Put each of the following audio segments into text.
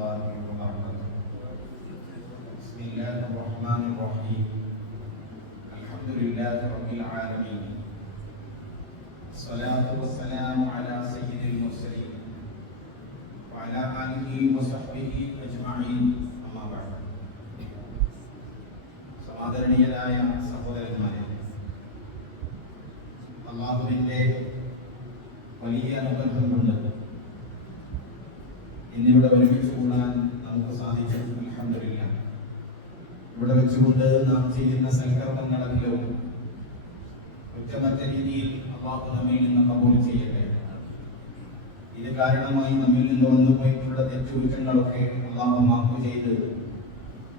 الله وبركاته. بسم الله الرحمن الرحيم. الحمد لله رب العالمين. الصلاة والسلام على سيد المرسلين وعلى آله وصحبه أجمعين. أما بعد. സമാദരണീയരായ സഹോദരന്മാരെ, അല്ലാഹുവിന്റെ വലിയ അനുഗ്രഹം കൊണ്ട് ഇന്നിവിടെ ഒരുമിച്ച് കൂടാൻ നമുക്ക് സാധിച്ചു. അൽഹംദുലില്ലാഹ്. ഇവിടെ വെച്ചുകൊണ്ട് നാം ചെയ്യുന്ന സൽക്കർമ്മങ്ങളെല്ലാം കുറ്റമറ്റ രീതിയിൽ അല്ലാഹു നമ്മിൽ നിന്ന് കബൂൽ ചെയ്യട്ടെ. ഇത് കാരണമായി നമ്മിൽ നിന്ന് വന്നു പോയിട്ടുള്ള തെറ്റുകുറ്റങ്ങളൊക്കെ അല്ലാഹു മാഫ് ചെയ്ത്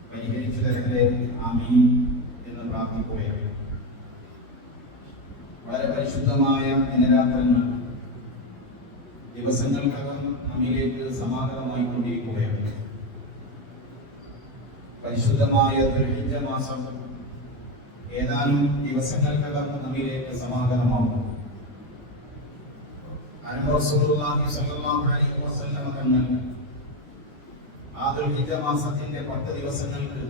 പരിഹരിച്ചു തരട്ടെ. ആമീൻ എന്ന് പ്രാർത്ഥിക്കുകയാണ്. വളരെ പരിശുദ്ധമായ ദിനരാത്രങ്ങൾ ദിവസങ്ങൾക്കകം നമ്മിലേക്ക് സമാഗതമായി കൊണ്ടിരിക്കുകയാണ്. പരിശുദ്ധമായ ദുൽഹിജ്ജ മാസം ഏതാനും ദിവസങ്ങൾക്കകം നമ്മിലേക്ക് സമാഗതമാകും. റസൂലുള്ളാഹി സ്വല്ലല്ലാഹു അലൈഹി വസല്ലം തങ്ങൾ ആ ദുൽഹിജ്ജ മാസത്തിന്റെ 10 ദിവസങ്ങൾക്ക്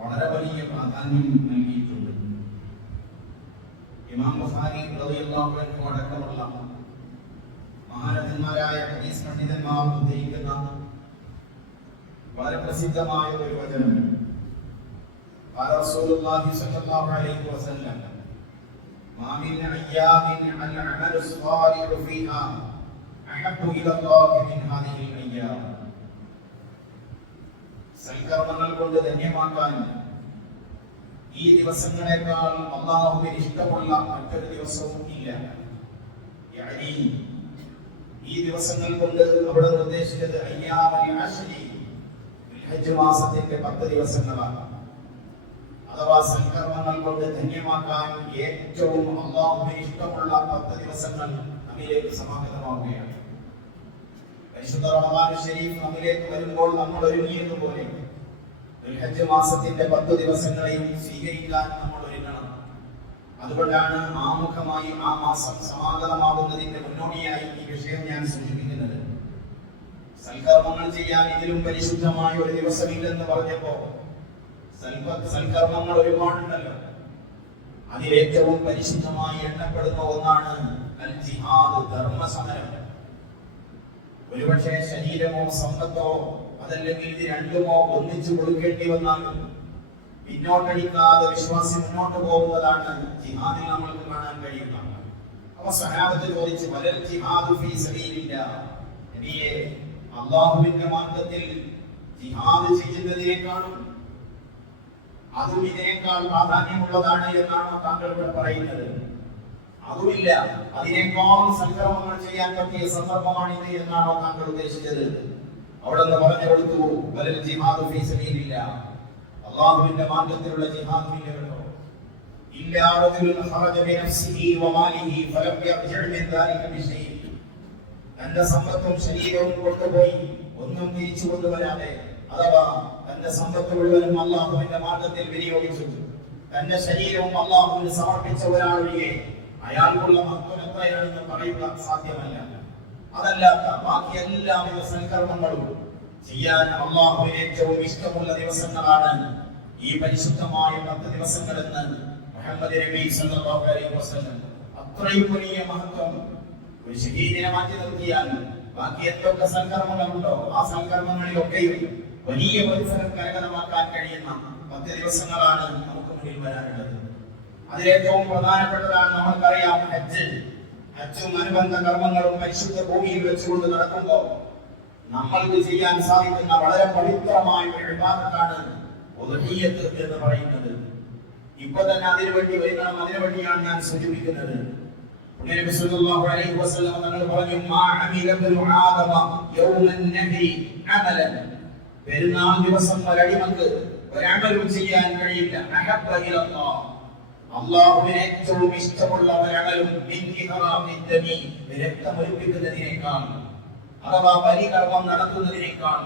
വളരെ വലിയ പ്രാധാന്യം നൽകിയിട്ടുണ്ട്. ഇമാം ബുഖാരി റളിയല്ലാഹു അൻഹു അടക്കമുള്ള മഹാരഥന്മാരായ ഹദീസ് പണ്ഡിതന്മാർ ഉദ്ധരിക്കുന്ന വളരെ പ്രസിദ്ധമായ ഒരു വചനം, റസൂലുള്ളാഹി സ്വല്ലല്ലാഹു അലൈഹി വസല്ലം മാ മിൻ അയ്യാമിൻ അൽ അമലു സ്വാലിഹു ഫീഹാ അഹബ്ബു ഇലല്ലാഹി മിൻ ഹാദിഹിൽ അയ്യാം. സൽക്കർമ്മങ്ങൾ കൊണ്ട് ധന്യമാക്കാൻ ഈ ദിവസങ്ങളെക്കാൾ അല്ലാഹുവിന് ഇഷ്ടമുള്ള മറ്റൊരു ദിവസവും ഇല്ല. യാനി ഈ ദിവസങ്ങൾ കൊണ്ട് അവിടെ നിർദ്ദേശിച്ചത് അയ്യാമുൽ അശ്രി, ദുൽഹിജ്ജ മാസത്തിന്റെ 10 ദിവസങ്ങളാണ്. അഥവാ സൽക്കർമ്മങ്ങൾ കൊണ്ട് ധന്യമാക്കാൻ ഏറ്റവും അല്ലാഹുവിന് ഇഷ്ടമുള്ള 10 ദിവസങ്ങൾ നമ്മിലേക്ക് സമാഗതമാവുകയാണ്. പരിശുദ്ധ റമദാൻ ശരീഫ് നമ്മിലേക്ക് വരുമ്പോൾ നമ്മൾ ഒരുങ്ങിയതുപോലെ ദുൽഹിജ്ജ മാസത്തിന്റെ 10 ദിവസങ്ങളെയും സ്വീകരിക്കാൻ നമ്മൾ ഒരുങ്ങണം. അതുകൊണ്ടാണ് ആമുഖമായി ആ മാസം സമാഗതമാകുന്നതിന്റെ മുന്നോടിയായി ഈ വിഷയം ഞാൻ സൂചിപ്പിക്കുന്നത്. സൽക്കർമ്മങ്ങൾ ചെയ്യാൻ ഇതിലും പരിശുദ്ധമായ ഒരു ദിവസമില്ലെന്ന് പറഞ്ഞപ്പോ സൽക്കർമ്മങ്ങൾ ഒരുപാടുണ്ടല്ലോ. അതിലേറ്റവും പരിശുദ്ധമായി എണ്ണപ്പെടുന്ന ഒന്നാണ് അൽ ജിഹാദ്, ധർമ്മസമരം. ഒരുപക്ഷെ ശരീരമോ സമ്പത്തോ അതല്ലെങ്കിൽ ഇത് രണ്ടുമോ ഒന്നിച്ചു കൊടുക്കേണ്ടി വന്നാലും പിന്നോട്ടടിക്കാതെ വിശ്വാസി മുന്നോട്ട് പോകുന്നതാണ് ജിഹാദിൽ നമ്മൾക്ക് കാണാൻ കഴിയുക. അപ്പൊ സഹാബത്ത് ചോദിച്ചു, വലൽ ജിഹാദു ഫീ സബീലില്ലാഹ്, നബിയേ അല്ലാഹുവിന്റെ മാർഗ്ഗത്തിൽ ജിഹാദ് ചെയ്യുന്നതിനേക്കാളും അതും ഇതിനേക്കാൾ പ്രാധാന്യമുള്ളതാണ് എന്നാണോ താങ്കൾ ഇവിടെ പറയുന്നത്? അതുമില്ല, അതിനേക്കാൾ സൽക്കർമ്മങ്ങൾ ചെയ്യാൻ പറ്റിയ സന്ദർഭമാണിത് എന്നാണോ താങ്കൾ ഉദ്ദേശിച്ചത്? അവിടെ നിന്ന് പറഞ്ഞു കൊടുത്തു, വലൽ ജിഹാദു ഫീ സബീലില്ലാഹ്, അല്ലാഹുവിന്റെ മാർഗ്ഗത്തിലുള്ള ജിഹാദിലേക്കോ ഇല്ലാ റജുലുൻ ഖറജ ബിനഫ്സിഹി വമാലിഹി ഫലം യർജി മിൻ ദാലിക ബിശൈഇ, തന്റെ സമ്പത്തും ശരീരവും കൊണ്ടുപോയി ഒന്നും തിരിച്ചു കൊണ്ടുവരാതെ, അഥവാ തന്റെ സമ്പത്ത് മുഴുവനും അല്ലാഹുവിന്റെ മാർഗ്ഗത്തിൽ വിനിയോഗിച്ചു തന്റെ ശരീരവും അല്ലാഹുവിന് സമർപ്പിച്ച ഒരാളൊഴികെ അയാൾക്കുള്ള മഹത്വം എത്രയാണെന്ന് പറയുക സാധ്യമല്ല. അതല്ലാത്ത ബാക്കി എല്ലാവിധ സൽക്കർമ്മങ്ങളും ചെയ്യാൻ അല്ലാഹുവിന് ഏറ്റവും ഇഷ്ടമുള്ള ദിവസങ്ങളാണ് ഈ പരിശുദ്ധമായ 10 ദിവസങ്ങളെന്ന് മുഹമ്മദ് നബി സല്ലല്ലാഹു അലൈഹി വസല്ലം. അത്രയും വലിയ മഹത്വം ഒരു ശരീരനെ മാറ്റി നിർത്തിയാൽ ബാക്കി എന്തൊക്കെ സൽക്കർമ്മങ്ങളുണ്ടോ ആ സൽക്കർമ്മങ്ങളിലൊക്കെയും വലിയ പ്രതിഫലം കരഗതമാക്കാൻ കഴിയുന്ന 10 ദിവസങ്ങളാണ് നമുക്ക് മുന്നിൽ വരാനുള്ളത്. അതിലേറ്റവും പ്രധാനപ്പെട്ടതാണ് നമുക്കറിയാം ഹജ്ജ്. ഹജ്ജും അനുബന്ധ കർമ്മങ്ങളും പരിശുദ്ധ ഭൂമിയിൽ വെച്ചുകൊണ്ട് നടക്കുമ്പോൾ നമ്മൾക്ക് ചെയ്യാൻ സാധിക്കുന്ന വളരെ പവിത്രമായ ഒരു ഇബാദത്താണ് ഉദ്ഹിയ്യത്ത് എന്ന് പറയുന്നത്. ഇപ്പൊ തന്നെ അതിനുവേണ്ടി വരണം, അതിനുവേണ്ടിയാണ് ഞാൻ സൂചിപ്പിക്കുന്നത്. നബി സല്ലല്ലാഹു അലൈഹി വസല്ലം തങ്ങൾ പറഞ്ഞു, മാ അമില ഇബ്നു ആദമ യൗമൻ നഹി അമലൻ, പെരുന്നാൾ ദിവസം ഒരടിമക്ക് ഒരമലും ചെയ്യാൻ കഴിയില്ല. അഹബ്ബ ഇലല്ലാഹ്, അല്ലാഹുവിന് ഏറ്റവും ഇഷ്ടമുള്ള ഒരമലും മിൻ ഇഹ്റാമി ദമി, രക്തമൊലിപ്പിക്കുന്നതിനേക്കാൾ അഥവാ ബലികർമ്മം നടത്തുന്നതിനേക്കാൾ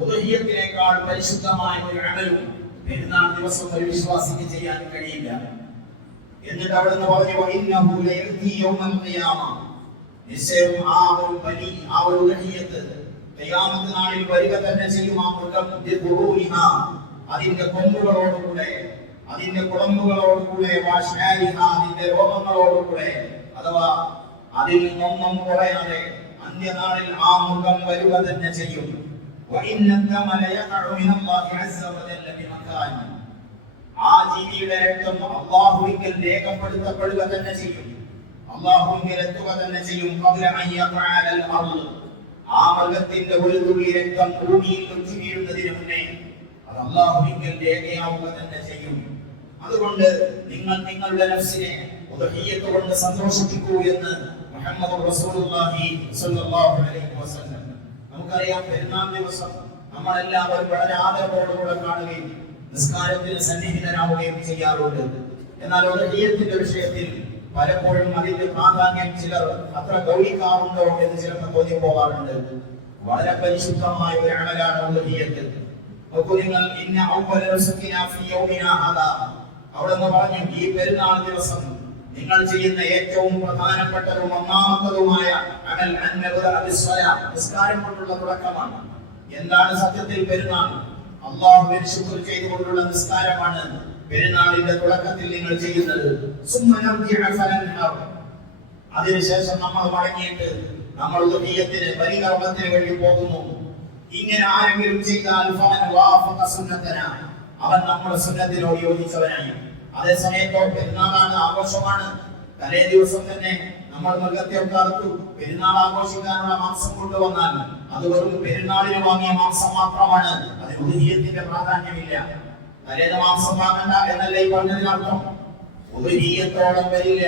ഉദ്ഹിയ്യത്തിനേക്കാൾ പരിശുദ്ധമായ ഒരു അമലും പെരുന്നാൾ ദിവസം ഒരു വിശ്വാസിക്ക് ചെയ്യാൻ കഴിയില്ല. എന്നിട്ട് അവിടുന്ന് പറഞ്ഞു, ഇന്നഹു ലയഅതി യൗമൽ ഖിയാമ, നിശ്ചയം ആ ഒരു ബലി, ആ ഒരു ഉദ്ഹിയ്യത്ത് ഖിയാമത്ത് നാളിൽ വരിക തന്നെ ചെയ്യും ആ മൃഗം അതിന്റെ കൊമ്പുകളോടുകൂടെ, അതിന്റെ കുളമ്പുകളോടുകൂടെ, അതിന്റെ രോഗങ്ങളോടുകൂടെ, അഥവാ അതിൽ നിന്നൊന്നും കുറയാതെ അന്ത്യനാളിൽ ആ മൃഗം വരിക തന്നെ ചെയ്യും. ആ ജീവിയുടെ രക്തം അല്ലാഹുവിങ്കൽ രേഖപ്പെടുത്തപ്പെടുക തന്നെ ചെയ്യും, അല്ലാഹുവിങ്കൽ എത്തുക തന്നെ ചെയ്യും. ആ മൃഗത്തിന്റെ ഒരു തുള്ളി രക്തം ഭൂമിയിൽ ഒറ്റ വീഴുന്നതിന് മുന്നേ അത് അല്ലാഹുവിങ്കൽ രേഖയാവുക തന്നെ ചെയ്യും. അതുകൊണ്ട് നിങ്ങൾ നിങ്ങളുടെ നഫ്സിനെ ഉദ്ഹിയ്യത്ത് കൊണ്ട് സന്തോഷിപ്പിക്കൂ എന്ന് മുഹമ്മദ് റസൂലുള്ളാഹി സ്വല്ലല്ലാഹു അലൈഹി വസല്ലം. നമുക്കറിയാം, പെരുന്നാൾ ദിവസം നമ്മളെല്ലാവരും വളരെ ആദരവോടുകൂടെ കാണുകയും നിസ്കാരത്തിന് സന്നിഹിതരാവുകയും ചെയ്യാറുണ്ട്. എന്നാൽ ഉദ്ഹിയ്യത്തിന്റെ വിഷയത്തിൽ പലപ്പോഴും അതിന്റെ പ്രാധാന്യം ചിലർ അത്ര ഗൗനിക്കാറുണ്ടോ എന്ന് ചിലപ്പോൾ തോന്നിപ്പോകാറുണ്ട്. വളരെ പരിശുദ്ധമായ ഒരു അമലാണ് ഉദ്ഹിയ്യത്ത്. നിങ്ങൾ ഇന്ന അവ്വല റുസ്ഖിനാ ഫീ യൗമിനാ ഹാദാ, അവിടെന്ന് പറഞ്ഞു, ഈ പെരുന്നാൾ ദിവസം നിങ്ങൾ ചെയ്യുന്ന ഏറ്റവും പ്രധാനപ്പെട്ടതും ഒന്നാമത്തതുമായ അമൽ നിസ്കാരം കൊണ്ടുള്ള തുടക്കമാണ്. എന്താണ് സത്യത്തിൽ പെരുന്നാൾ? അല്ലാഹുവിനെ ശുക്ർ ചെയ്തുകൊണ്ടുള്ള നിസ്കാരമാണ് പെരുന്നാളിന്റെ തുടക്കത്തിൽ നിങ്ങൾ ചെയ്യുന്നത്. അതിനുശേഷം നമ്മൾ മടങ്ങിയിട്ട് നമ്മൾ ഉദ്ഹിയ്യത്തിന് ബലികർമ്മത്തിന് വേണ്ടി പോകുന്നു. ഇങ്ങനെ ആരെങ്കിലും ചെയ്താൽ അവൻ നമ്മുടെ സുന്നത്തിനോട് യോജിച്ചവനായി. അതേ സമയത്തോ പെരുന്നാളാണ്, ആഘോഷമാണ്, തലേ ദിവസം തന്നെ നമ്മൾ മൃഗത്തെ അറുത്തു പെരുന്നാൾ ആഘോഷിക്കാനുള്ള മാംസം കൊണ്ടുവന്നാൽ അത് വെറും പെരുന്നാളിന് വാങ്ങിയ മാംസം മാത്രമാണ്. അതിന് ഉദ്ഹിയ്യത്തിന്റെ പ്രാധാന്യമില്ല. തലേന്ന് മാംസം വാങ്ങണ്ട എന്നല്ലേ ഈ പറഞ്ഞതിനർത്ഥം? ഉദ്ഹിയ്യത്തോളം വരില്ല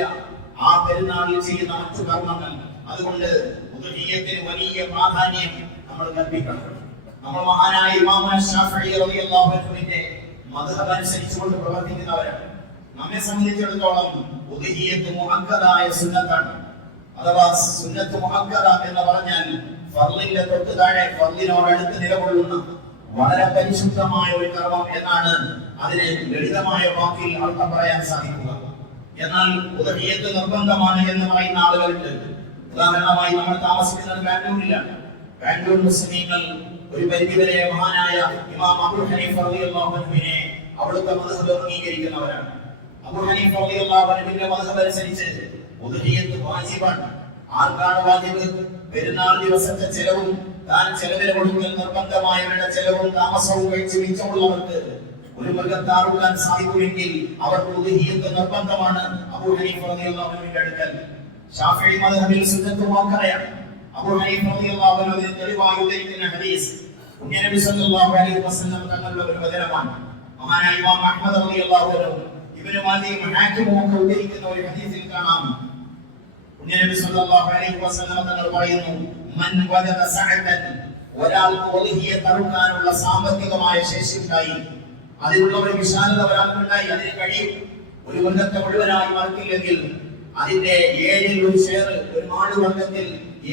ആ പെരുന്നാളിൽ ചെയ്യുന്ന മറ്റു കർമ്മങ്ങൾ. അതുകൊണ്ട് ഉദ്ഹിയ്യത്തിന് വലിയ പ്രാധാന്യം നമ്മൾ കൽപ്പിക്കണം. നമ്മൾ മഹാനായ ഇമാം ശാഫിഈ റളിയല്ലാഹു അൻഹുവിന്റെ മദ്ഹബ് അനുസരിച്ചുകൊണ്ട് പ്രവർത്തിക്കുന്നവരാണ്. നമ്മെ സംബന്ധിച്ചിടത്തോളം ഉദ്ഹിയ്യത്ത് മുഅക്കദായ സുന്നത്താണ്. അഥവാ സുന്നത്ത് മുഅക്കദ എന്ന് പറഞ്ഞാൽ ഫർളിന്റെ തൊട്ട് താഴെ ഫർളിനോട് അടുത്ത് നിലകൊള്ളുന്ന വളരെ പരിശുദ്ധമായ ഒരു കർമ്മം എന്നാണ് അതിനെ ലളിതമായ വാക്കിൽ അർത്ഥം പറയാൻ സാധിക്കുക. എന്നാൽ ഉദ്ഹിയ്യത്ത് നിർബന്ധമാണ് എന്ന് പറയുന്ന ആളുകളുണ്ട്. ഉദാഹരണമായി നമ്മൾ താമസിക്കുന്നത് ബാംഗ്ലൂരിലാണ്. ബാംഗ്ലൂർ മുസ്ലിമീങ്ങൾ ഒരു പരിധിവരെ മഹാനായ ഇമാം അബൂ ഹനീഫ റളിയല്ലാഹു അൻഹുവിനെ അവിടുത്തെ മദ്ഹബ് അംഗീകരിക്കുന്നവരാണ്. അബൂ ഹനീഫ റളിയല്ലാഹു അൻഹുവിന്റെ മദ്ഹബ് അനുസരിച്ച് ഉദ്ഹിയ്യത്ത് വാജിബാണ്. ആർക്കാണ് വാജിബ്? പെരുന്നാൾ ദിവസത്തെ ചെലവും താൻ ചെലവിന് കൊടുക്കൽ നിർബന്ധമായവരുടെ ചെലവും താമസവും കഴിച്ച് മിച്ചമുള്ളവർക്ക് ഒരു മൃഗത്തെ അറുക്കാൻ സാധിക്കുമെങ്കിൽ അവർക്ക് ഉദ്ഹിയ്യത്ത് നിർബന്ധമാണ് അബൂ ഹനീഫ റളിയല്ലാഹു അൻഹുവിന്റെ അടുക്കൽ. ശാഫിഈ മദ്ഹബിൽ സുന്നത്ത് മുഅക്കദയാണ്. അബൂ ഹനീഫ റളിയല്ലാഹു അൻഹു തെളിവായി ഉദ്ധരിക്കുന്ന ഹദീസ് നബി സല്ലല്ലാഹു അലൈഹി വസല്ലം തങ്ങളുടെ ഒരു വചനമാണ്. മഹാനായ ഇമാം അഹ്മദ് റളിയല്ലാഹു അൻഹു ഇബ്നു മാജിഹ് ഹാക്കിമും ഒക്കെ ഉദ്ധരിക്കുന്ന ഒരു ഹദീസിൽ കാണാം, നബി സല്ലല്ലാഹു അലൈഹി വസല്ലം തങ്ങൾ പറയുന്നു, മൻ വജദ സഅതൻ, ഒരാൾക്ക് ഉദ്ഹിയ്യത്ത് അറുക്കാനുള്ള സാമ്പത്തികമായ ശേഷി ഉണ്ടായി, അതിനുള്ള ഒരു വിശാലത ഒരാൾക്കുണ്ടായി, അതിന് കഴിയും. ഒരു മൃഗത്തെ മുഴുവനായി അറുക്കില്ലെങ്കിൽ അതിന്റെ 7 ഷെയർ, ഒരു മാട് വർഗത്തിൽ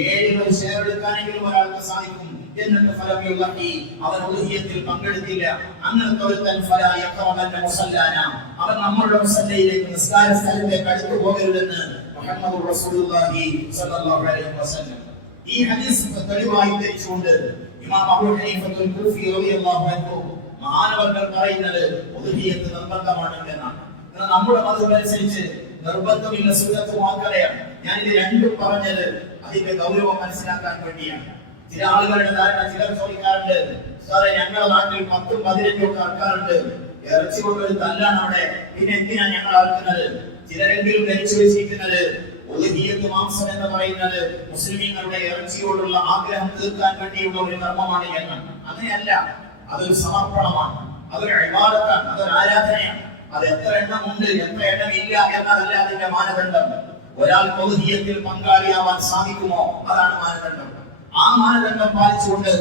7 ഷെയർ എടുക്കാനെങ്കിലും ഒരാൾക്ക് സാധിക്കും. എന്നിട്ട് ഫലമിയുള്ളി അവൻ ഉദ്ഹിയ്യത്തിൽ പങ്കെടുത്തില്ല. അങ്ങനത്തെ ഒരുത്തൻ ഫലാ യഖറബന്ന മുസല്ലാന, അവൻ നമ്മുടെ മുസല്ലയിലേക്ക് നിസ്കാര സ്ഥലത്തേക്ക് അടുത്തു പോകരുതെന്ന് മുഹമ്മദ് റസൂലുള്ളാഹി സ്വല്ലല്ലാഹു അലൈഹി വസല്ലം. ഈ ഹദീസ് തെളിവായി ഉദ്ധരിച്ചുകൊണ്ട് ഇമാം അബൂ ഹനീഫത്തുൽ കൂഫി റളിയല്ലാഹു അൻഹു മഹാനവർകൾ പറയുന്നത് ഉദ്ഹിയ്യത്ത് നിർബന്ധമാണ് എന്നാണ്. എന്നാൽ നമ്മുടെ മതം അനുസരിച്ച് നിർബന്ധമില്ല, സുന്നത്ത് മുഅക്കദയാണ്. ഞാൻ ഇത് രണ്ടും പറഞ്ഞത് അതിന്റെ ഗൗരവം മനസ്സിലാക്കാൻ വേണ്ടിയാണ്. ചില ആളുകളുടെ ധാരണ, ചിലർ ചോദിക്കാറുണ്ട്, സാറേ ഞങ്ങളുടെ നാട്ടിൽ 10ഉം 15ഉം ഒക്കെ അറക്കാറുണ്ട്, ഇറച്ചി കൊണ്ടൊരു തല്ലാണ് അവിടെ, പിന്നെ എന്തിനാ ഞങ്ങൾ അറക്കുന്നത്? ചിലരെങ്കിലും ധരിച്ചു വെച്ചിരിക്കുന്നത് ഉദ്ഹിയ്യത്ത് മാംസം എന്ന് പറയുന്നത് മുസ്ലിമീങ്ങളുടെ ഇറച്ചിയോടുള്ള ആഗ്രഹം തീർക്കാൻ വേണ്ടിയുള്ള ഒരു കർമ്മമാണ് എന്ന്. അങ്ങനെയല്ല, അതൊരു സമർപ്പണമാണ്, അതൊരു ഇബാദത്താണ്, അതൊരു ആരാധനയാണ്. അത് എത്ര എണ്ണം ഉണ്ട്, എത്ര എണ്ണം ഇല്ല എന്നതല്ല അതിന്റെ മാനദണ്ഡം. ഒരാൾക്ക് ഉദ്ഹിയ്യത്തിൽ പങ്കാളിയാവാൻ സാധിക്കുമോ, അതാണ് മാനദണ്ഡം. ആ മാനദണ്ഡം പാലിച്ചുകൊണ്ട്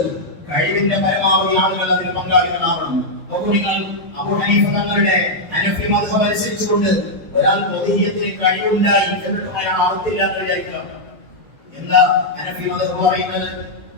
കഴിവിന്റെ പരമാവധി ആളുകൾ അതിൽ പങ്കാളികളാവണം. നോക്കൂ നിങ്ങൾ, അബൂ ഹനീഫ തങ്ങളുടെ ഹനഫി മദ്ഹബ് അനുസരിച്ചുകൊണ്ട് ഒരാൾക്ക് ഉദ്ഹിയ്യത്തിന് കഴിവുണ്ടായി എന്നിട്ടും അയാൾ അറുത്തില്ല എന്ന് വിചാരിക്കുക. എന്താ ഹനഫി മദ്ഹബ് പറയുന്നത്?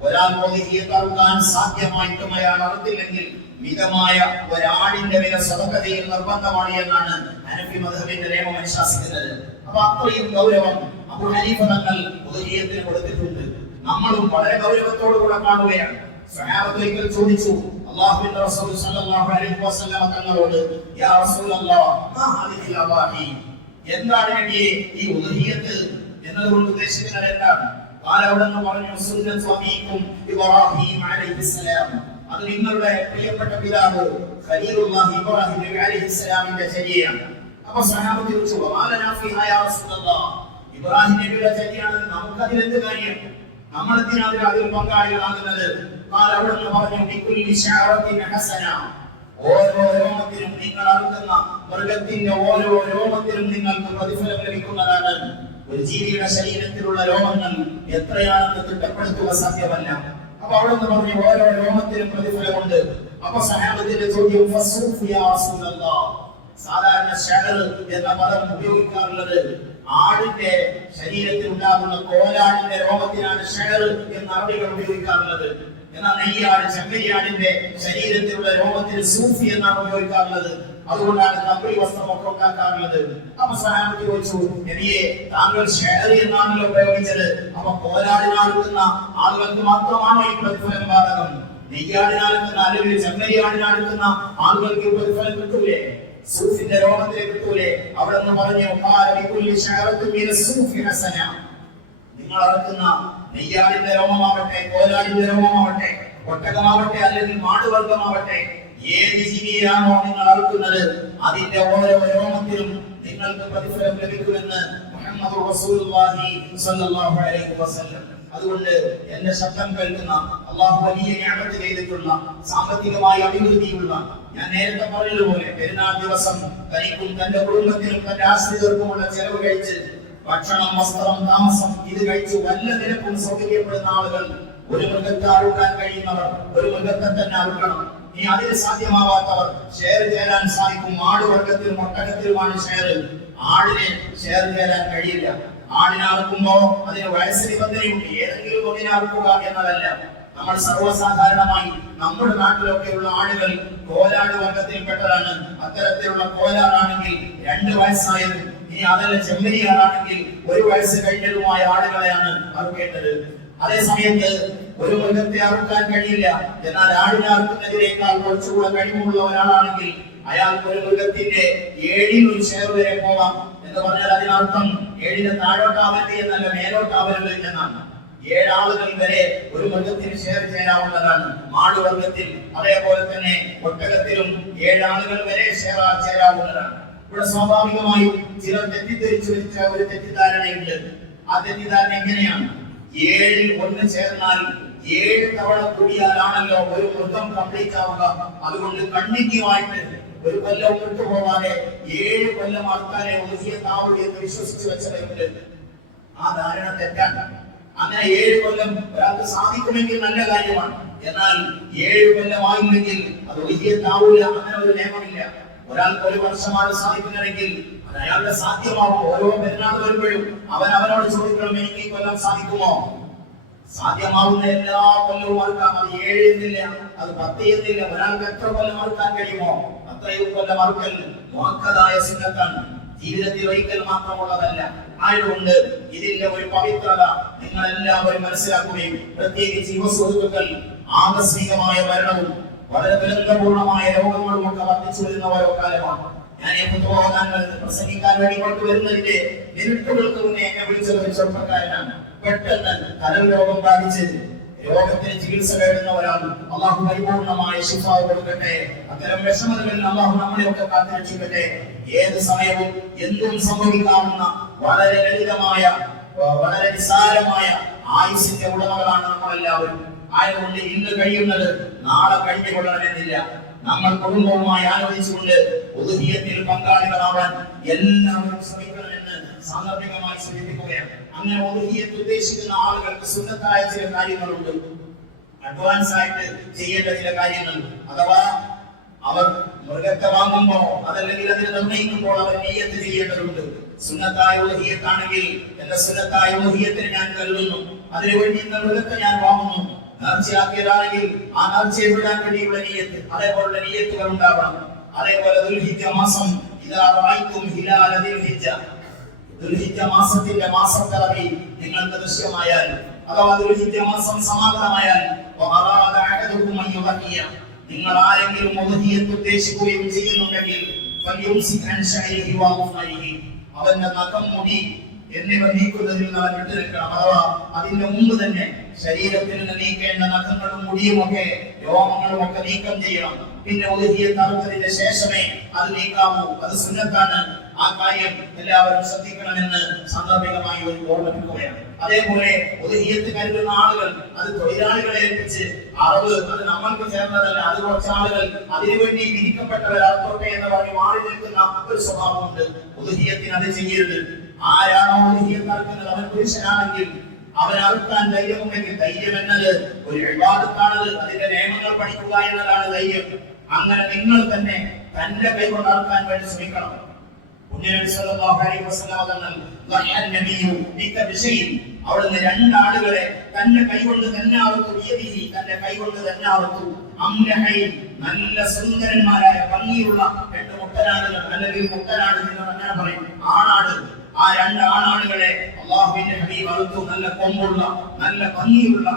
ഒരാൾക്ക് ഉദ്ഹിയ്യത്ത് അറുക്കാൻ സാധ്യമായിട്ടും അയാൾ അറുത്തില്ലെങ്കിൽ മിതമായ ഒരാടിന്റെ വില സദഖ ചെയ്യൽ നിർബന്ധമാണ് എന്നാണ് ഹനഫി മദ്ഹബിന്റെ നിയമം അനുശാസിക്കുന്നത്. അപ്പൊ അത്രയും ഗൗരവം അബൂ ഹനീഫ തങ്ങൾ ഉദ്ഹിയ്യത്തിന് കൊടുത്തിട്ടുണ്ട്. നമ്മളും വളരെ ഗൗരവത്തോടുകൂടെ കാണുകയാണ്. സ്വഹാബത്ത് ഒരിക്കൽ ചോദിച്ചു അല്ലാഹുവിന്റെ റസൂൽ സല്ലല്ലാഹു അലൈഹി വസല്ലം തങ്ങളോട്, യാ റസൂലല്ലാഹ് മാ ഹാദിഹിൽ അവാഹി, എന്താണ് ഈ ഉദ്ഹിയത്ത് എന്നതുകൊണ്ട് ഉദ്ദേശിക്കുന്നത് എന്താണ്? അവിടെന്ന് പറഞ്ഞു സുന്നത്തു അബീക്കും ഇബ്രാഹിം അലൈഹിസ്സലാം, അത് നിങ്ങളുടെ പ്രിയപ്പെട്ട പിതാവ് ഖലീലുല്ലാഹി ഇബ്രാഹിം നബി അലൈഹിസ്സലാമിന്റെ ചര്യയാണ്. അപ്പോൾ സ്വഹാബത്ത് ചോദിച്ചു വമാലനാ ഫീഹാ യാ റസൂലല്ലാഹ്, ഇബ്രാഹിം നബിയുടെ ചര്യയാണ്, നമുക്ക് അതിലെന്ത് കാര്യം? നമ്മൾ എന്തിനാണ് അതിൽ പങ്കാളികളാകുന്നത്? അവിടെന്ന് പറഞ്ഞു ബികുല്ലി ശഅറത്തിൻ ഹസന, ഓരോ രോമത്തിനും, നിങ്ങൾ അറുക്കുന്ന മൃഗത്തിന്റെ ഓരോ രോമത്തിനും നിങ്ങൾക്ക് പ്രതിഫലം ലഭിക്കുന്നതാണ്. ഒരു ജീവിയുടെ ശരീരത്തിലുള്ള രോമങ്ങൾ എത്രയാണെന്ന് തിട്ടപ്പെടുത്തുക സാധ്യമല്ല. അപ്പൊ അവിടെ നിന്ന് പറഞ്ഞു ഓരോ രോമത്തിനും പ്രതിഫലമുണ്ട്. അപ്പൊ സഹാബത്തിന്റെ ചോദ്യം ഫസ്റൂഫ് യാ റസൂലല്ലാഹ്, സാധാരണ ശഅർ എന്ന പദം ഉപയോഗിക്കാറുള്ളത് ആടിന്റെ ശരീരത്തിൽ ഉണ്ടാകുന്ന കോലാടിന്റെ രോമത്തിനാണ് ശഅർ എന്ന അറബികൾ ഉപയോഗിക്കാറുള്ളത്. എന്നാൽ നെയ്യാട്, ചെമ്മരിയാടിന്റെ ശരീരത്തിലുള്ള രോമത്തിന് സൂഫി എന്നാണ് ഉപയോഗിക്കാറുള്ളത്. അതുകൊണ്ടാണ് കമ്പിളി വസ്ത്രമൊക്കെ ഉണ്ടാക്കാറുള്ളത്. അപ്പൊ സഹാബത്ത് ചോദിച്ചു, നബിയെ താങ്കൾ ശഅർ എന്നാണല്ലോ ഉപയോഗിച്ചത്, അപ്പൊ കോലാടിനാടുക്കുന്ന ആളുകൾക്ക് മാത്രമാണോ ഈ പ്രതിഫലം ബാധകം? നെയ്യാടിനാടുക്കുന്ന അല്ലെങ്കിൽ ചെമ്മരിയാടിനാടുക്കുന്ന ആളുകൾക്ക് പ്രതിഫലം കിട്ടൂലേ? സൂഫിന്റെ രോമത്തിലെ കിട്ടൂലേ? അവിടെ നിന്ന് പറഞ്ഞു നിങ്ങൾ അറക്കുന്ന നെയ്യാടിന്റെ രോമമാവട്ടെ, കോലാടിന്റെ രോമമാവട്ടെ, ഒട്ടകമാവട്ടെ, അല്ലെങ്കിൽ മാടുവർഗമാവട്ടെ, ഏത് ജീവിയാണോ നിങ്ങൾ അറുക്കുന്നത് അതിന്റെ ഓരോ രോമത്തിലും നിങ്ങൾക്ക് പ്രതിഫലം ലഭിക്കുമെന്ന് മുഹമ്മദ് റസൂലുള്ളാഹി സ്വല്ലല്ലാഹു അലൈഹി വസല്ലം. അതുകൊണ്ട് എന്റെ ശബ്ദം കേൾക്കുന്ന അല്ലാഹു വലിയ നിഅമത്ത് ചെയ്തിട്ടുള്ള, സാമ്പത്തികമായി അഭിവൃദ്ധിയുള്ള, ഞാൻ നേരത്തെ പറഞ്ഞതുപോലെ പെരുന്നാൾ ദിവസം തനിക്കും തന്റെ കുടുംബത്തിനും തന്റെ ആശ്രിതർക്കുമുള്ള ചെലവ് കഴിച്ച് ഭക്ഷണം, വസ്ത്രം, താമസം ഇത് കഴിച്ച് വല്ല നിരക്കും സൗകര്യപ്പെടുന്ന ആളുകൾ, ഒരു മൃഗത്തെ അറുക്കാൻ കഴിയുന്നവർ ഒരു മൃഗത്തെ തന്നെ അറുക്കണം. ഇനി അതിന് സാധ്യമാവാത്തവർ ഷെയർ ചേരാൻ സാധിക്കും. ആടുവർഗത്തിലും ഒട്ടകത്തിലുമാണ് ഷെയർ. ആടിനെ ഷെയർ ചേരാൻ കഴിയില്ല. ആടിനെ അറുക്കുമ്പോ അതിന് വയസ്സ് നിബന്ധനയുണ്ട്. ഏതെങ്കിലും ഒന്നിനെ അറുക്കുക എന്നതല്ല. നമ്മൾ സർവ്വസാധാരണമായി നമ്മുടെ നാട്ടിലൊക്കെയുള്ള ആടുകൾ കോലാട് വർഗത്തിൽപ്പെട്ടതാണ്. അത്തരത്തിലുള്ള കോലാടാണെങ്കിൽ 2 വയസ്സായതും, ഇനി അതല്ല ചെമ്മരിയാടാണെങ്കിൽ 1 വയസ്സ് കഴിഞ്ഞതുമായ ആടുകളെയാണ് അറുക്കേണ്ടത്. അതേ സമയത്ത് ഒരു മൃഗത്തെ അറുക്കാൻ കഴിയില്ല. എന്നാൽ ആടിനെ അറുക്കുന്നതിനേക്കാൾ കുറച്ചുകൂടെ കഴിവുള്ള ഒരാളാണെങ്കിൽ അയാൾക്ക് ഒരു മൃഗത്തിന്റെ 7ൽ ഒരു ഷെയർ വരെ പോകാം. എന്ന് പറഞ്ഞാൽ അതിനർത്ഥം 7ന് താഴോട്ടാവരുത് എന്നല്ല, മേലോട്ടാവരുത് എന്നാണ്. 7 ആളുകൾ വരെ ഒരു മൃഗത്തിന് ഷെയർ ചെയ്യാവുന്നതാണ്. മാടുവർഗത്തിൽ അതേപോലെ തന്നെ ഒട്ടകത്തിലും 7 ആളുകൾ വരെ ഷെയർ ചേരാവുന്നതാണ്. ഇവിടെ സ്വാഭാവികമായും ചിലർ തെറ്റിദ്ധരിച്ചു വെച്ച ഒരു തെറ്റിദ്ധാരണയുണ്ട്. ആ തെറ്റിദ്ധാരണ എങ്ങനെയാണ്? 7ൽ 1 ചേർന്നാൽ 7 തവണ കൂടിയാലാണല്ലോ ഒരു മൃഗം കംപ്ലീറ്റ് ആവുക. അതുകൊണ്ട് കണ്ണിക്കുമായിട്ട് ഒരു കൊല്ലം വിട്ടുപോകാതെ 7 കൊല്ലം ആൾക്കാരെ ഒതുക്കിയെത്താവൂ എന്ന് വിശ്വസിച്ചു വെച്ചവരുണ്ട്. ആ ധാരണ തെറ്റാണ്. അങ്ങനെ 7 കൊല്ലം ഒരാൾക്ക് സാധിക്കുമെങ്കിൽ നല്ല കാര്യമാണ്. എന്നാൽ 7 കൊല്ലമായില്ലെങ്കിൽ അത് ഒതുക്കിയെത്താവൂല, അങ്ങനെ ഒരു നിയമമില്ല. ഒരാൾക്ക് 1 വർഷമാണ് സാധിക്കുന്നതെങ്കിൽ അത് അയാളുടെ സാധ്യമാവും. ഓരോ പെരുന്നാൾ വരുമ്പോഴും അവനോട് ചോദിക്കണം, എനിക്ക് ഈ കൊല്ലം സാധിക്കുമോ? സാധ്യമാവുന്ന എല്ലാ കൊല്ലവും അറുക്കാം. അത് 7 എന്നില്ല, അത് 10 എന്നില്ല. ഒരാൾക്ക് എത്ര കൊല്ലം അറുക്കാൻ കഴിയുമോ അത്രയും കൊല്ലം അറുക്കൽ മുഅക്കദായ സുന്നത്താണ്. ജീവിതത്തിൽ ഒരിക്കൽ മാത്രമുള്ളതല്ല. ആയതുകൊണ്ട് ഇതിന്റെ ഒരു പവിത്രത നിങ്ങൾ എല്ലാവരും മനസ്സിലാക്കുകയും, പ്രത്യേകിച്ച് യുവസുഹൃത്തുക്കൾ ആകസ്മികമായ മരണവും വളരെ ദുരന്തപൂർണമായ രോഗങ്ങളും ഒക്കെ വർദ്ധിച്ചു വരുന്ന ഓരോ കാലമാണ്. ഞാൻ പ്രസംഗിക്കാൻ വേണ്ടി കൊണ്ട് വരുന്നതിന്റെ മിനിറ്റുകൾക്ക് മുന്നേ എന്നെ വിളിച്ചത് ഒരു ചെറുപ്പക്കാരനാണ്. പെട്ടെന്ന് കരൾ രോഗം ബാധിച്ച് രോഗത്തിന് ചികിത്സ തേടുന്ന ഒരാൾ. അല്ലാഹു പരിപൂർണമായ ശിഫ കൊടുക്കട്ടെ. അത്തരം വിഷമതകളിൽ അല്ലാഹു നമ്മളെയൊക്കെ കാത്തുരക്ഷിക്കട്ടെ. ഏത് സമയവും എന്തും സംഭവിക്കാവുന്ന വളരെ ലളിതമായ, വളരെ നിസ്സാരമായ ആയുസിന്റെ ഉടമകളാണ് നമ്മളെല്ലാവരും. ആയതുകൊണ്ട് ഇന്ന് കഴിയുന്നത് നാളെ കഴിഞ്ഞുകൊള്ളണമെന്നില്ല. നമ്മൾ കുടുംബവുമായി ആലോചിച്ചുകൊണ്ട് ഉദ്ഹിയത്തിൽ പങ്കാളികളാവാൻ എല്ലാവരും ശ്രമിക്കണമെന്ന് സാന്ദർഭികമായി സൂചിപ്പിക്കുകയാണ്. അങ്ങനെ ഉദ്ഹിയത്ത് ഉദ്ദേശിക്കുന്ന ആളുകൾക്ക് സുന്നത്തായ ചില കാര്യങ്ങളുണ്ട്, അഡ്വാൻസ് ആയിട്ട് ചെയ്യേണ്ട ചില കാര്യങ്ങൾ. അഥവാ അവർ മൃഗത്തെ വാങ്ങുമ്പോൾ അതല്ലെങ്കിൽ അതിനെ നിർണ്ണയിക്കുമ്പോൾ അവർ നിയ്യത്ത് ചെയ്യേണ്ടതുണ്ട്. സുന്നത്തായ ഉദ്ഹിയത്താണെങ്കിൽ എന്റെ സുന്നത്തായ ഉദ്ഹിയത്തിന് ഞാൻ കരുതുന്നു, അതിനുവേണ്ടി ഇന്ന മൃഗത്തെ ഞാൻ വാങ്ങുന്നു. നേർച്ചയാക്കിയതാണെങ്കിൽ ആ നേർച്ചയെ വിടാൻ വേണ്ടിയുള്ള നിയ്യത്ത്, അതേപോലുള്ള നിയ്യത്തുകൾ ഉണ്ടാവണം. അതേപോലെ ദുൽഹിജ്ജ മാസം, ഇദാ റഅയ്തും ഹിലാല ദുൽഹിജ്ജ, ദുൽഹിജ്ജ മാസത്തിന്റെ മാസപ്പിറവി നിങ്ങൾക്ക് ദൃശ്യമായാൽ അഥവാ ദുൽഹിജ്ജ മാസം സമാഗതമായാൽ വഅറാദ അഹദുകും അൻ യുദഹിയ, നിങ്ങൾ ആരെങ്കിലും ഉദ്ഹിയ്യത്ത് ഉദ്ദേശിക്കുകയും ചെയ്യുന്നുണ്ടെങ്കിൽ ഫൽയുംസിക് അൻ ശഅരിഹി വഅഫ്നൈഹി, അവന്റെ നഖം, മുടി എന്നിവ നീക്കുന്നതിൽ നിന്ന് അവൻ വിട്ടുനിൽക്കണം. അഥവാ അതിന്റെ മുമ്പ് തന്നെ ശരീരത്തിൽ നിന്ന് നീക്കേണ്ട നഖങ്ങളും മുടിയും ഒക്കെ രോമങ്ങളും ഒക്കെ നീക്കം ചെയ്യണം. പിന്നെ ഉദ്ഹിയ്യത്ത് അറുത്തതിന്റെ ശേഷമേ അത് നീക്കാവൂ. അത് സുന്നത്താണ്. ആ കാര്യം എല്ലാവരും ശ്രദ്ധിക്കണമെന്ന് സാന്ദർഭികമായി ഓർമ്മിപ്പിക്കുകയാണ്. അതേപോലെ ഉദ്ഹിയ്യത്ത് കരുതുന്ന ആളുകൾ അത് തൊഴിലാളികളെ ഏൽപ്പിച്ച് അറവ് അത് നമ്മൾക്ക് ചേർന്നതല്ല, അത് കുറച്ച് ആളുകൾ അതിനുവേണ്ടി വിധിക്കപ്പെട്ടവർ അറുത്തോട്ടെ എന്ന് പറഞ്ഞ് മാറി നിൽക്കുന്ന ഒരു സ്വഭാവമുണ്ട്. ഉദ്ഹിയ്യത്തിന് അത് ചെയ്യരുത്. ആരാണോ ഉദ്ഹിയ്യത്ത് അറുക്കുന്നത് അവൻ പുരുഷനാണെങ്കിൽ അവൻ അറുക്കാൻ ധൈര്യമുണ്ടെങ്കിൽ, ധൈര്യം എന്നത് ഒരു ഇബാദത്താണത്, അതിന്റെ നിയമങ്ങൾ പഠിക്കുക എന്നതാണ് ധൈര്യം. അങ്ങനെ നിങ്ങൾ തന്നെ തന്റെ കൈ കൊണ്ട് അറുക്കാൻ വേണ്ടി ശ്രമിക്കണം. അവിടുന്ന് രണ്ടാളുകളെ തന്റെ കൈകൊണ്ട് തന്നെ അറുത്തു. തന്റെ കൈകൊണ്ട് തന്നെ അറുത്തു. നല്ല സുന്ദരന്മാരായ ഭംഗിയുള്ള രണ്ട് മുട്ടനാടുകൾ, അല്ലെങ്കിൽ മുട്ടനാട് എന്ന് അങ്ങനെ പറയും, ആണാട്. ആ രണ്ട് ആണാടുകളെ അല്ലാഹുവിന്റെ ഹബീബ് അറുത്തു. നല്ല കൊമ്പുള്ള നല്ല ഭംഗിയുള്ള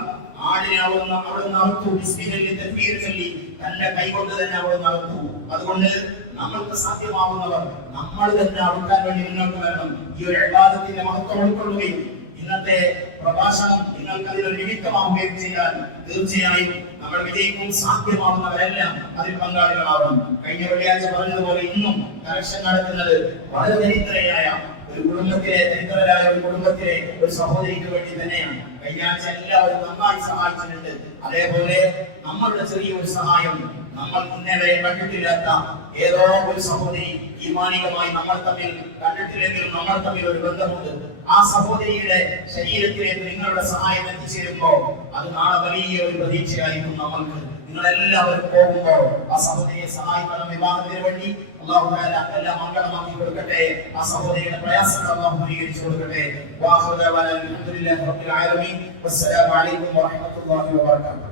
ആടിനെ അവിടുന്ന് അറുത്തു. ബിസ്മില്ലാഹി തക്ബീർ ചൊല്ലി തന്റെ കൈകൊണ്ട് തന്നെ അവിടുന്ന് അറുത്തു. അതുകൊണ്ട് നമ്മൾക്ക് സാധ്യമാവുന്നവർ നമ്മൾ തന്നെ അറുക്കാൻ വേണ്ടി മുന്നോട്ട് വരണം. ഈ ഒരു ഇബാദത്തിന്റെ മഹത്വം ഉൾക്കൊള്ളുകയും ഇന്നത്തെ പ്രഭാഷണം നിങ്ങൾക്ക് അതിലൊരു നിമിത്തമാവുകയും ചെയ്താൽ തീർച്ചയായും നമ്മൾ വിജയിക്കും. സാധ്യമാവുന്നവരെല്ലാം അതിൽ പങ്കാളികളാവണം. കഴിഞ്ഞ വെള്ളിയാഴ്ച പറഞ്ഞതുപോലെ ഇന്നും കലക്ഷൻ നടത്തുന്നത് വളരെ ദരിദ്രയായ ഒരു കുടുംബത്തിലെ, ദരിദ്രരായ ഒരു കുടുംബത്തിലെ ഒരു സഹോദരിക്ക് വേണ്ടി തന്നെയാണ്. കഴിഞ്ഞ ആഴ്ച എല്ലാവരും നന്നായി സഹായിച്ചിട്ടുണ്ട്. അതേപോലെ നമ്മളുടെ ചെറിയൊരു സഹായം നമ്മൾ മുന്നേ വരെ കണ്ടിട്ടില്ലാത്ത ഏതോ ഒരു സഹോദരി ഈമാനികമായി നമ്മൾ തമ്മിൽ കണ്ടിട്ടില്ലെങ്കിലും നമ്മൾ തമ്മിൽ ഒരു ബന്ധമുണ്ട്. ആ സഹോദരിയുടെ ശരീരത്തിലേക്ക് നിങ്ങളുടെ സഹായം എത്തിച്ചേരുമ്പോൾ അത് നാളെ വലിയ ഒരു പ്രതീക്ഷയായിരിക്കും നമ്മൾക്ക്. നിങ്ങളെല്ലാവരും പോകുമ്പോൾ ആ സഹോദരിയെ സഹായിക്കണം. വിവാഹത്തിന് വേണ്ടി അല്ലാഹു തആല എല്ലാം മംഗളമാക്കി കൊടുക്കട്ടെ. ആ സഹോദരിയുടെ പ്രയാസങ്ങൾ അല്ലാഹു പരിഹരിച്ചു കൊടുക്കട്ടെ. വഅഖിറു ദഅവാനാ അൽഹംദുലില്ലാഹി റബ്ബിൽ ആലമീൻ. വസ്സലാമു അലൈക്കും വറഹ്മത്തുള്ളാഹി വബറകാതുഹു.